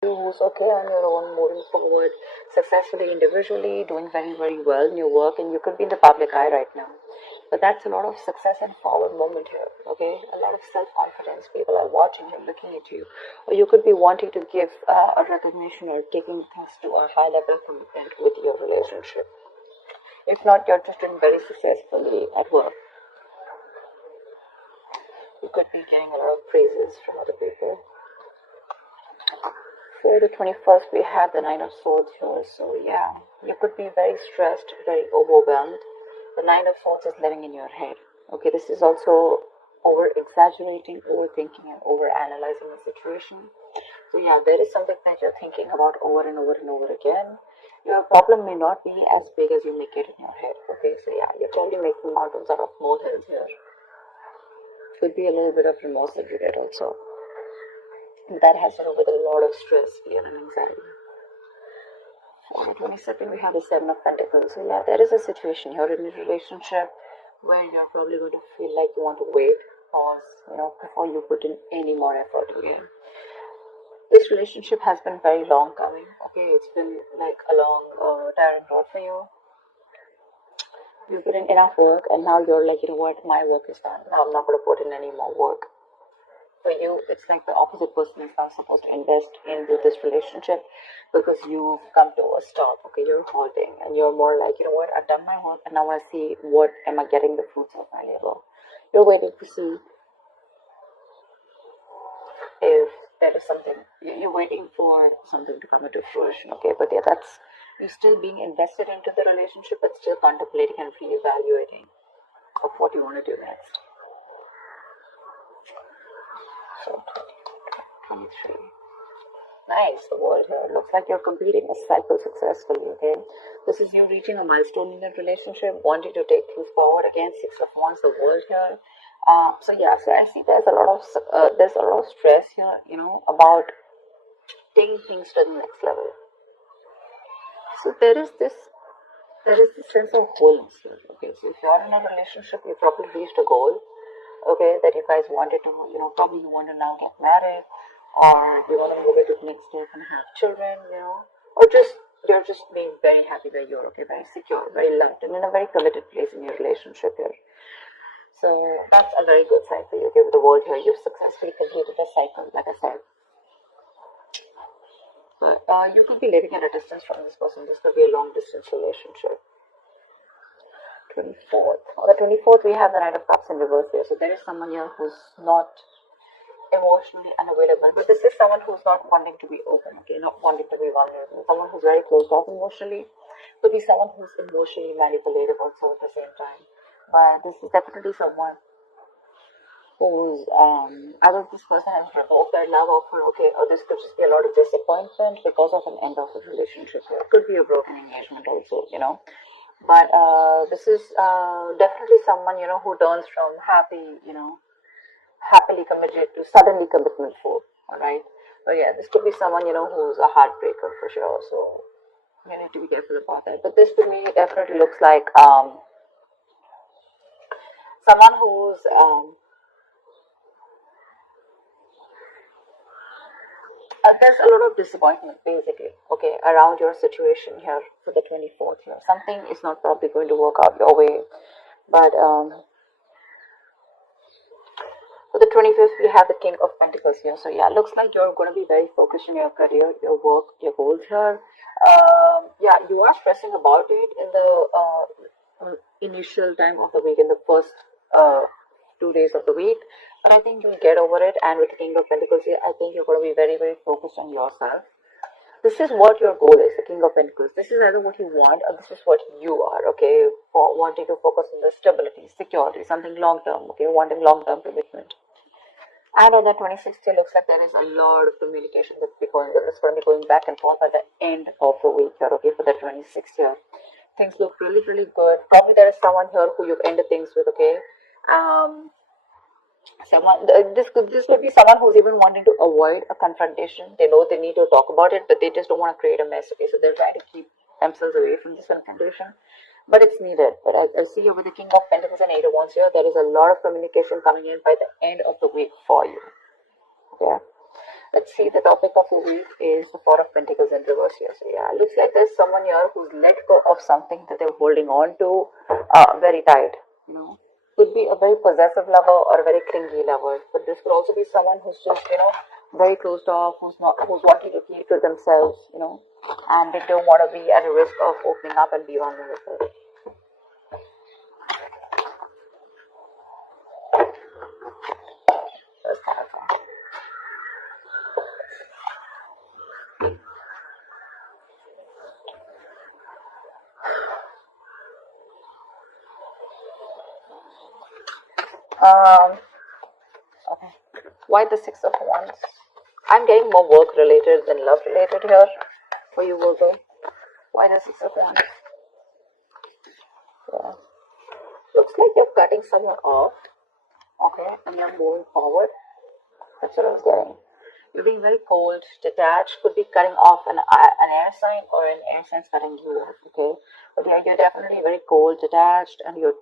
who's okay on your own, moving forward successfully individually, doing very, very well in your work, and you could be in the public eye right now. But that's a lot of success and forward moment here, okay? A lot of self confidence. People are watching you, looking at you. Or you could be wanting to give a recognition or taking things to a high level commitment with your relationship. If not, you're just doing very successfully at work. You could be getting a lot of praises from other people. For the 21st, we have the Nine of Swords here. So, yeah, you could be very stressed, very overwhelmed. The Nine of Swords is living in your head. Okay, this is also over exaggerating, overthinking, and over analyzing the situation. So, yeah, there is something that you're thinking about over and over and over again. Your problem may not be as big as you make it in your head. Okay, so yeah, you're probably making mountains out of molehills here. Could be a little bit of remorse that you get also. That has to do with a lot of stress, fear, and anxiety. For the 22nd, we have the Seven of Pentacles. So yeah, there is a situation here in a relationship where you're probably going to feel like you want to wait, pause, before you put in any more effort again. This relationship has been very long coming. Okay, it's been like a long, tiring road for you. You put in enough work, and now you're like, you know what, my work is done. Now I'm not going to put in any more work. For you, it's like the opposite person is now supposed to invest into this relationship because you've come to a stop. Okay, you're halting, and you're more like, you know what, I've done my work, and now I want to see what am I getting the fruits of my labor. You're waiting to see if there is something. You're waiting for something to come into fruition. Okay, but yeah, that's you're still being invested into the relationship, but still contemplating and reevaluating of what you want to do next. So 23. Nice, the world here. Looks like you're completing a cycle successfully, okay? This is you reaching a milestone in the relationship, wanting to take things forward. Again, Six of Wands, the world here. So yeah, so I see there's a lot of stress here, about taking things to the next level. So there is this sense of wholeness here. Okay, so if you're in a relationship, you probably reached a goal, okay, that you guys wanted to, probably you want to now get married, or you want to move it to the next step and have children, or just you're just being very happy that you're okay, very secure, very loved, and in a very committed place in your relationship here. So that's a very good sign for you. Okay, with the world here, you've successfully completed a cycle, like I said. But you could be living at a distance from this person. This could be a long distance relationship. 24th. On the 24th, we have the Knight of Cups in reverse here. So there is someone here who's not emotionally unavailable, but this is someone who's not wanting to be open, okay, not wanting to be vulnerable. Someone who's very closed off emotionally. Could be someone who's emotionally manipulative also at the same time. But this is definitely someone who's either this person has revoked their love offer, okay, or this could just be a lot of disappointment because of an end of a relationship. It could be a broken engagement also, But this is definitely someone, who turns from happily committed to suddenly commitment for, alright? But yeah, this could be someone, who's a heartbreaker for sure, so you need to be careful about that. But this to me definitely looks like someone who's there's a lot of disappointment basically, okay, around your situation here for the 24th here. Something is not probably going to work out your way, but for the 25th, we have the King of Pentacles here. So yeah, looks like you're going to be very focused on your career, your work, your goals here. Yeah, you are stressing about it in the initial time of the week, in the first 2 days of the week. But I think you'll get over it. And with the King of Pentacles here, I think you're going to be very, very focused on yourself. This is what your goal is, the King of Pentacles. This is either what you want or this is what you are, okay? For wanting to focus on the stability, security, something long-term, okay? Wanting long-term commitment. And on the 26th, it looks like there is a lot of communication that's going to be going back and forth at the end of the week here, okay, for the 26th here. Things look really, really good. Probably there is someone here who you've ended things with, okay? This could be someone who's even wanting to avoid a confrontation. They know they need to talk about it, but they just don't want to create a mess, okay? So they're trying to keep themselves away from this confrontation. But it's needed. But I see here with the King of Pentacles and Eight of Wands here, there is a lot of communication coming in by the end of the week for you. Okay. Let's see, the topic of the week is the Four of Pentacles in reverse here. So yeah, looks like there's someone here who's let go of something that they're holding on to very tight. Could be a very possessive lover or a very clingy lover, but this could also be someone who's just very closed off, who's wanting to keep to themselves, and they don't want to be at a risk of opening up and be vulnerable. That's kind of fun. Okay. Why the Six of Wands? I'm getting more work related than love related here for you, Virgo. Why the Six of Wands? Yeah. Looks like you're cutting someone off. Okay, and you're moving forward. That's what I was getting. You're being very cold, detached, could be cutting off an air sign or an air sign cutting you off, okay? But yeah, you're definitely very cold, detached, and you're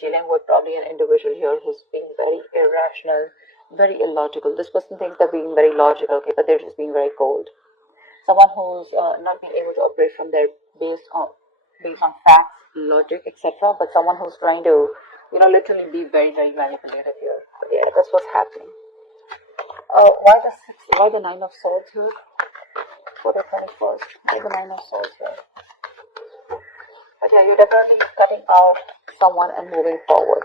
dealing with probably an individual here who's being very irrational, very illogical. This person thinks they're being very logical, okay, but they're just being very cold. Someone who's not being able to operate from their based on facts, logic, etc. But someone who's trying to, literally be very, very manipulative here. But yeah, that's what's happening. Why the Nine of Swords here? For the 21st. Why the Nine of Swords here? But yeah, you're definitely cutting out someone and moving forward.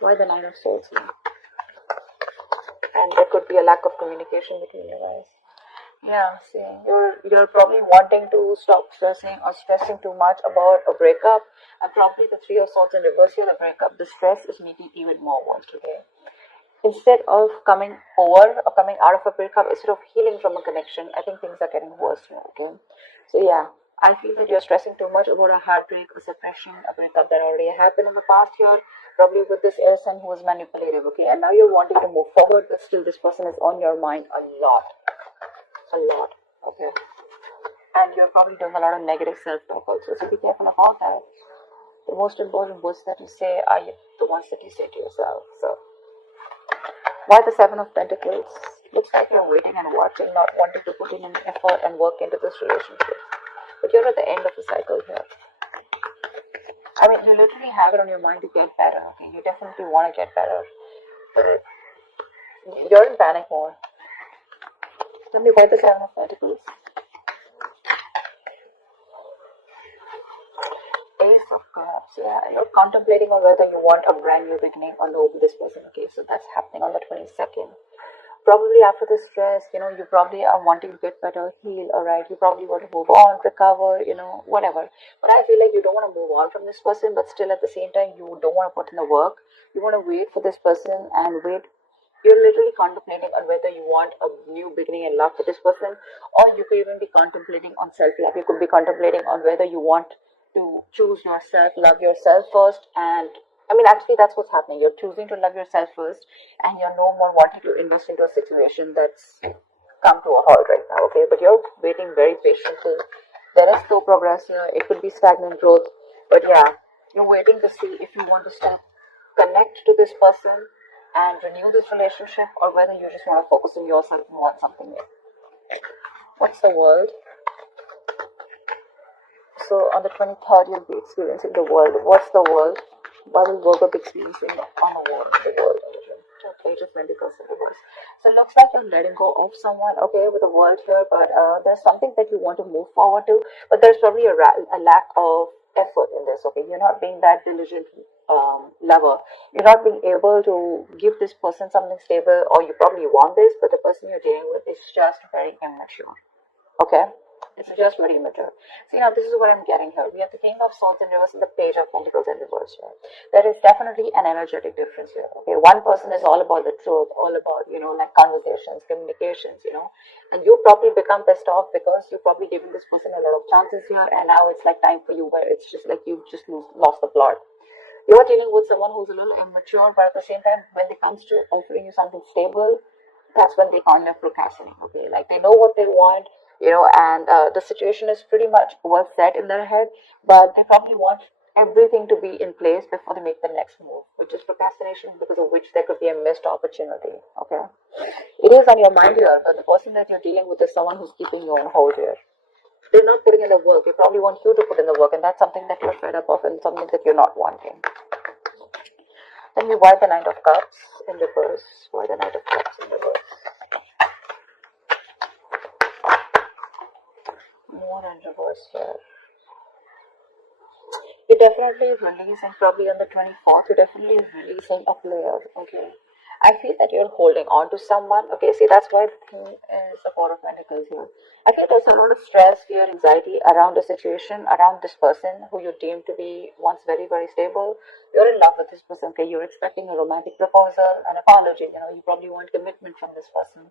Why the Nine of Swords here? And there could be a lack of communication between you guys. Yeah, see, you're probably wanting to stop stressing or stressing too much about a breakup, and probably the Three of Swords in reverse here, the breakup, the stress is making even more worse, okay? Instead of coming over or coming out of a breakup, instead of healing from a connection, I think things are getting worse here, okay? So yeah, I feel that you're stressing too much about a heartbreak, a separation, a breakup that already happened in the past here, probably with this air sign who was manipulative, okay? And now you're wanting to move forward, but still this person is on your mind a lot, okay? And you're probably doing a lot of negative self-talk also, so be careful about that. The most important words that you say are the ones that you say to yourself, so. Why the Seven of Pentacles? Looks like you're waiting and watching, not wanting to put in an effort and work into this relationship. But you're at the end of the cycle here. I mean, you literally have it on your mind to get better, okay? You definitely want to get better. But you're in panic mode. Tell me why the Seven of Pentacles? Ace of Cups. Yeah, you're contemplating on whether you want a brand new beginning or no with this person. Okay, so that's happening on the 22nd. Probably after the stress, you probably are wanting to get better, heal, alright. You probably want to move on, recover, whatever. But I feel like you don't want to move on from this person, but still at the same time, you don't want to put in the work. You want to wait for this person and wait. You're literally contemplating on whether you want a new beginning in love with this person, or you could even be contemplating on self-love. You could be contemplating on whether you want to choose yourself, love yourself first, and I mean, actually, that's what's happening. You're choosing to love yourself first, and you're no more wanting to invest into a situation that's come to a halt right now, okay? But you're waiting very patiently. There is slow progress here. It could be stagnant growth, but yeah, you're waiting to see if you want to still connect to this person and renew this relationship, or whether you just want to focus on yourself and want something new. What's the world? So on the 23rd, you'll be experiencing the world. What's the world? Why will Virgo be experiencing on the world? Okay, just Pentacles in reverse. So it looks like you're letting go of someone, okay, with the world here, but there's something that you want to move forward to, but there's probably a lack of effort in this, okay? You're not being that diligent lover. You're not being able to give this person something stable, or you probably want this, but the person you're dealing with is just very immature, okay? It's just very immature. See, now this is what I'm getting here. We have the King of Swords in reverse and the Page of Pentacles in reverse here. There is definitely an energetic difference here. Okay, one person is all about the truth, all about, like conversations, communications, and you probably become pissed off because you probably given this person a lot of chances here, and now it's like time for you where it's just like you've just lost the plot. You're dealing with someone who's a little immature, but at the same time, when it comes to offering you something stable, that's when they kind of procrastinate, okay? Like they know what they want, and the situation is pretty much well set in their head, but they probably want everything to be in place before they make the next move, which is procrastination, because of which there could be a missed opportunity. Okay, it is on your mind here, but the person that you're dealing with is someone who's keeping you on hold here. They're not putting in the work. They probably want you to put in the work, and that's something that you're fed up of and something that you're not wanting. Then we why the Knight of Cups in reverse. Why the Knight of Cups in reverse? More in reverse here. You're definitely releasing, probably on the 24th, you're definitely releasing a player, okay? I feel that you're holding on to someone, okay? See, that's why the thing is the Four of Pentacles here. I feel there's a lot of stress, fear, anxiety around the situation, around this person who you deem to be once very, very stable. You're in love with this person, okay? You're expecting a romantic proposal, an apology, you probably want commitment from this person.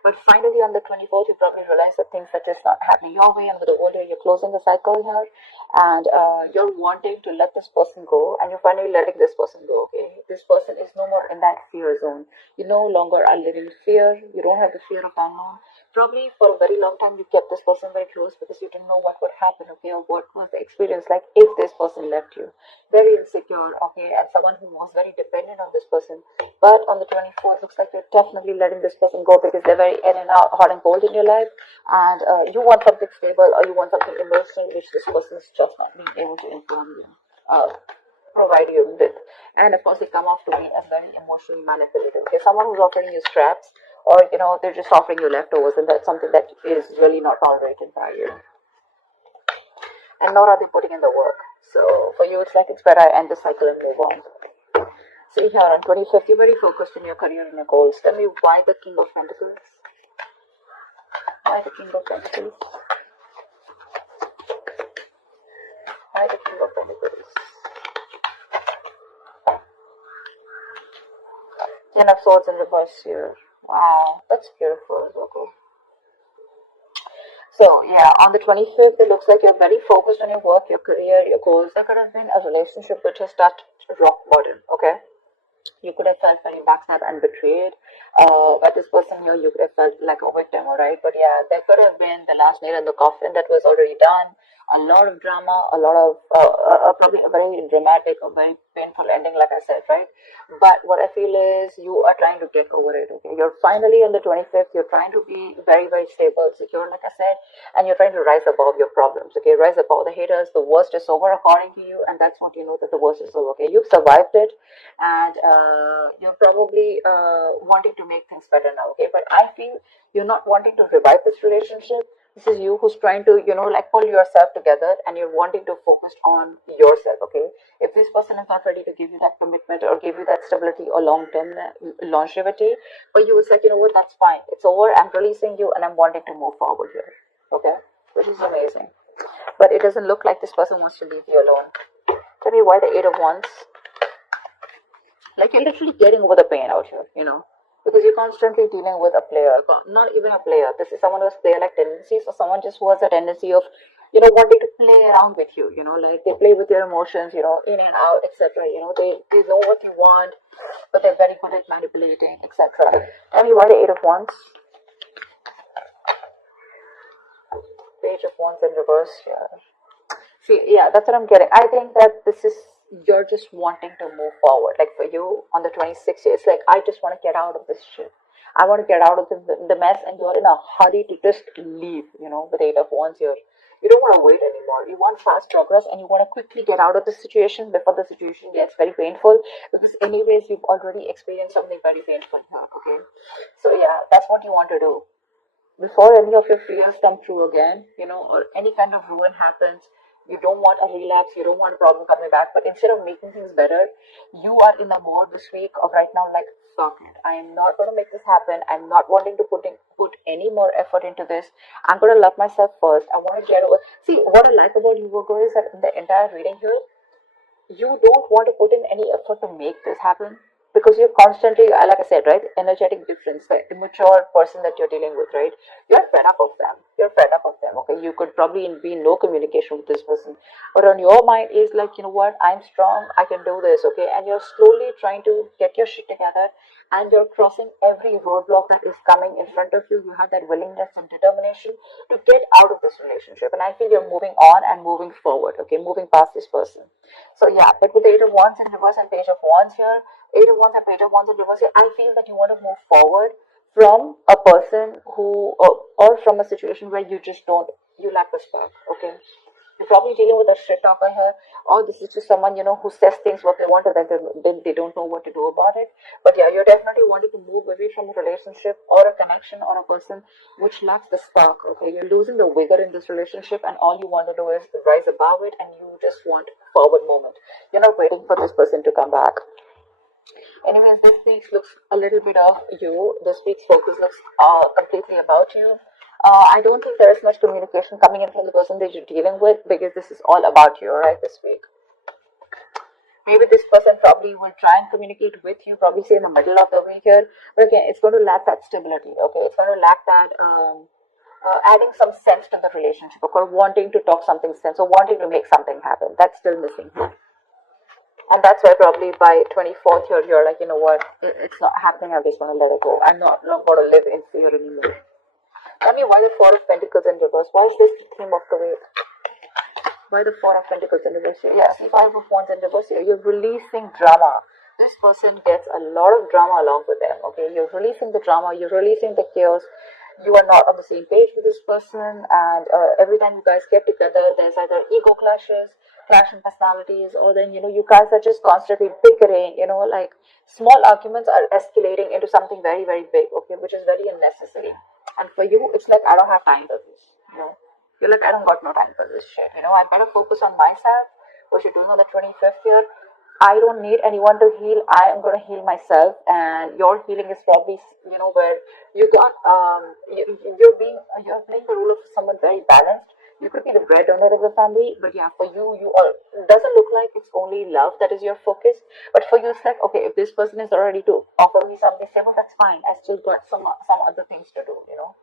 But finally, on the 24th, you probably realize that things are just not happening your way, and with the older, you're closing the cycle here, and you're wanting to let this person go, and you're finally letting this person go, okay? This person is no more in that fear zone. You no longer are living in fear. You don't have the fear of unknown. Probably for a very long time, you kept this person very close because you didn't know what would happen, okay, or what was the experience like if this person left you. Very insecure, okay, and someone who was very dependent on this person. But on the 24th, looks like you're definitely letting this person go because they're very in and out, hot and cold in your life, and you want something stable, or you want something emotional, which this person is just not being able to inform you, provide you with. And of course, they come off to be as very emotionally manipulative. Okay, someone who's offering you scraps, or they're just offering you leftovers, and that's something that is really not tolerated by you. And nor are they putting in the work. So for you, it's like it's better I end the cycle and move on. See here on 25th, you're very focused in your career and your goals. Tell me why the King of Pentacles? Why the King of Pentacles? Why the King of Pentacles? Ten of Swords in reverse here. Wow, that's beautiful. Okay. So yeah, on the 25th, it looks like you're very focused on your work, your career, your goals. There could have been a relationship which has touched rock bottom. Okay. You could have felt very backstabbed and betrayed. By this person here, you could have felt like a victim, alright? But yeah, there could have been the last nail in the coffin that was already done. A lot of drama, a lot of, probably a very dramatic, a very painful ending, like I said, right? But what I feel is you are trying to get over it, okay? You're finally on the 25th, you're trying to be very, very stable, secure, like I said, and you're trying to rise above your problems, okay? Rise above the haters. The worst is over according to you, and that's what you know, that the worst is over, okay? You've survived it, and you're probably wanting to make things better now, okay? But I feel you're not wanting to revive this relationship. This is you who's trying to, like pull yourself together, and you're wanting to focus on yourself, okay? If this person is not ready to give you that commitment or give you that stability or long-term longevity, but you would say, you know what, that's fine. It's over. I'm releasing you, and I'm wanting to move forward here, okay? Which is amazing. But it doesn't look like this person wants to leave you alone. Tell me why the Eight of Wands. Like you're literally getting over the pain out here, because you're constantly dealing with a player, not even a player. This is someone who has player-like tendencies, or someone just who has a tendency of, wanting to play around with you, like they play with your emotions, in and out, etc. They know what you want, but they're very good at manipulating, etc. Tell me why the Eight of Wands. Page of Wands in reverse here. See, yeah, that's what I'm getting. I think that this is, you're just wanting to move forward. Like for you, on the 26th, it's like, I just want to get out of this shit. I want to get out of the mess, and you're in a hurry to just leave, with Eight of Wands here. You don't want to wait anymore. You want fast progress, and you want to quickly get out of the situation before the situation gets very painful, because anyways, you've already experienced something very painful here, okay? So yeah, that's what you want to do. Before any of your fears come true again, or any kind of ruin happens, you don't want a relapse, you don't want a problem coming back, but instead of making things better, you are in the mode this week of right now, like, fuck it, I am not going to make this happen. I'm not wanting to put any more effort into this. I'm going to love myself first. I want to get over. See, what I like about you, Virgo, is that in the entire reading here, you don't want to put in any effort to make this happen, because you're constantly, like I said, right, energetic difference, the immature person that you're dealing with, right, you're fed up of them. You're fed up of them. Okay, you could probably be in no communication with this person, but on your mind is like, you know what, I'm strong, I can do this. Okay, and you're slowly trying to get your shit together, and you're crossing every roadblock that is coming in front of you. You have that willingness and determination to get out of this relationship, and I feel you're moving on and moving forward. Okay, moving past this person. So yeah, but with the Eight of Wands in reverse and Page of Wands here, Eight of Wands and Page of Wands in reverse here, I feel that you want to move forward from a person who, or from a situation where you just don't, you lack the spark. Okay, you're probably dealing with a shit talker here, or this is just someone, you know, who says things what they want and then they don't know what to do about it. But yeah, you're definitely wanting to move away from a relationship or a connection or a person which lacks the spark. Okay, you're losing the vigor in this relationship, and all you want to do is rise above it, and you just want forward moment. You're not waiting for this person to come back. Anyways, this week looks a little bit of you. This week's focus looks completely about you. I don't think there is much communication coming in from the person that you're dealing with, because this is all about you, right, this week. Maybe this person probably will try and communicate with you, probably say in the middle of the week here. But again, it's going to lack that stability, okay? It's going to lack that adding some sense to the relationship, or wanting to talk something sense, or wanting to make something happen. That's still missing here. And that's why probably by 24th you're like, you know what, it's not happening, I just want to let it go. I'm not going to live in fear anymore. Tell me, why the Four of Pentacles in reverse? Why is this the theme of the week? Why the Four of Pentacles in reverse here? Yeah, see, Five of Wands in reverse here. You're releasing drama. This person gets a lot of drama along with them, okay? You're releasing the drama, you're releasing the chaos. You are not on the same page with this person, and every time you guys get together, there's either ego clashes, clash in personalities, or then, you know, you guys are just constantly bickering, you know, like small arguments are escalating into something very, very big, okay, which is very unnecessary. And for you, it's like, I don't have time for this, you know. You're like, I don't got no time for this shit, you know. I better focus on myself. What you're doing on the 25th year, I don't need anyone to heal. I am going to heal myself, and your healing is probably, you know, where you got you're playing the role of someone very balanced. You could be the breadwinner of the family, but yeah, for you, it doesn't look like it's only love that is your focus. But for you, it's like, okay, if this person is already to offer me something stable, that's fine. I still got some other things to do, you know.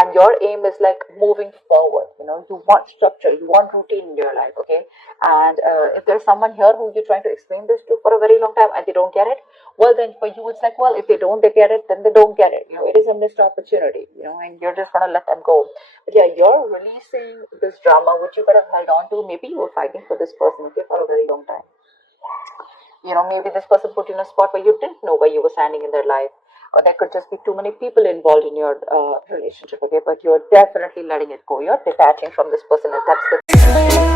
And your aim is like moving forward, you know. You want structure, you want routine in your life, okay. And if there's someone here who you're trying to explain this to for a very long time and they don't get it, well, then for you it's like, well, if they get it, then they don't get it, you know. It is a missed opportunity, you know, and you're just gonna let them go. But yeah, you're releasing this drama which you could have held on to. Maybe you were fighting for this person, okay, for a very long time. You know, maybe this person put you in a spot where you didn't know where you were standing in their life, or there could just be too many people involved in your relationship, okay. But you're definitely letting it go. You're detaching from this person, and that's the